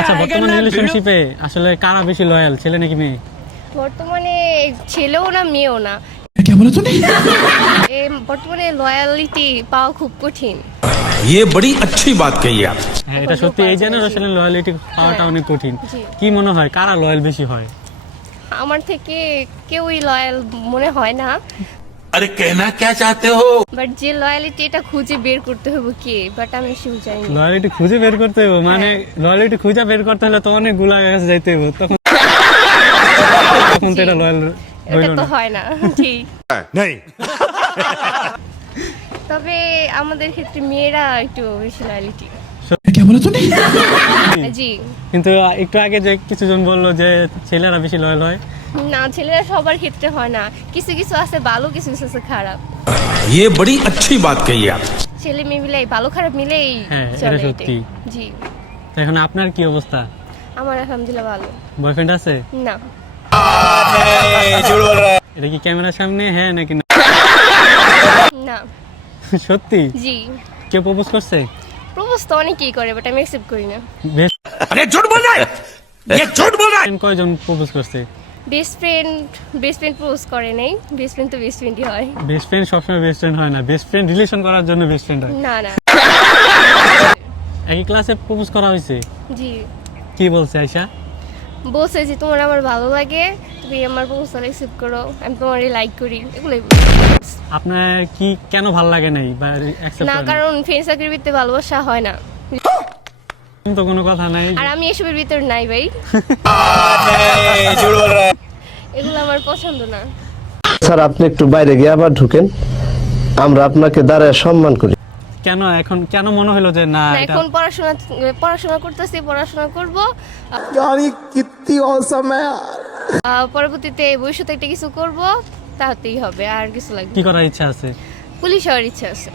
আচ্ছা, বর্তমানে রিলেশনশিপে আসলে কারা বেশি লয়াল, ছেলে নাকি মেয়ে? বর্তমানে ছেলেও না মেয়েও না, বর্তমানে লয়ালিটি পাওয়া খুব কঠিন। ये बड़ी अच्छी बात कही आप। হ্যাঁ, এটা সত্যি। এই জেনারেশনে লয়ালিটি পাওয়াটা অনেক কঠিন। জি। কি মনে হয় কারা লয়াল বেশি হয়? আমার থেকে কেউই লয়াল মনে হয় না, अरे कहना क्या चाहते हो? বাট যে লয়ালিটি এটা খুঁজে বের করতে হবে কে, বাট আমি সেও জানি না। লয়ালিটি খুঁজে বের করতে হবে, মানে লয়ালিটি খুঁজে বের করতে হলে তো অনেক গুলা কাছে যাইতে হবে, তখন তো এটা লয়াল এটা হইল তো না। হয় না, ঠিক। नहीं তবে আমাদের ক্ষেত্রে মেয়েরা একটু বেশি লয়ালিটি। জি। কিন্তু একটু আগে যে কিছুজন বললো যে ছেলেরা বেশি লয়াল হয়। না, ছেলেরা সবার ক্ষেত্রে হয় না, কিছু কিছু আছে ভালো, কিছু কিছু আছে খারাপ। ये बड़ी अच्छी बात कही आप। ছেলে মেয়ে মিলেই ভালো খারাপ মিলেই হ্যাঁ, এটা চলে সত্যি। এটাই। জি। তো এখন আপনার কি অবস্থা? আমার আলহামদুলিল্লাহ ভালো। বয়ফ্রেন্ড আছে? না। এটা কি ক্যামেরার সামনে হ্যাঁ নাকি না? না। সত্যি? জি। কে প্রপোজ করছে? প্রপোজ তো অনেকেই করে, বাট আমি অ্যাকসেপ্ট করি না। বেস্ট अरे झूठ बोल रहा है ये झूठ बोल रहा है। ফ্রেন্ড কয়জন প্রপোজ করছে? বেস্ট ফ্রেন্ড প্রপোজ করে নাই, বেস্ট ফ্রেন্ড তো বেস্ট ফ্রেন্ডই হয়। বেস্ট ফ্রেন্ড সবসময় বেস্ট ফ্রেন্ড হয় না, বেস্ট ফ্রেন্ড রিলেশন করার জন্য বেস্ট ফ্রেন্ড হয়। না না। একই ক্লাসে প্রপোজ করা হয়েছে? জি। কি বলছে আয়শা? বলছে যে তোমার আমার ভালো লাগে, তুমি আমার প্রপোজাল অ্যাকসেপ্ট করো, আমি তোমারই লাইক করি, এগুলোই। আপনার কি কেন ভালো লাগে নাই বা অ্যাকসেপ্ট না, করেন? কারণ ফ্রেন্ড সার্কেলের ভিতরে ভালোবাসা হয় না, তো কোনো কথা নাই। আর আমি এসবের ভিতর নাই ভাই। এগুলো আমার পছন্দ না। স্যার, আপনি একটু বাইরে গিয়ে আবার ঢুকেন, আমরা আপনাকে দাঁড়ায় সম্মান করি। কেন এখন কেন মনে হলো যে না না, এটা? এখন পড়াশোনা করতেছি, পড়াশোনা করব, পরবর্তীতে ভবিষ্যতে একটা কিছু করব, তাতেই হবে, আর কিছু লাগবে কি না। করার ইচ্ছা আছে? পুলিশ হওয়ার ইচ্ছা আছে।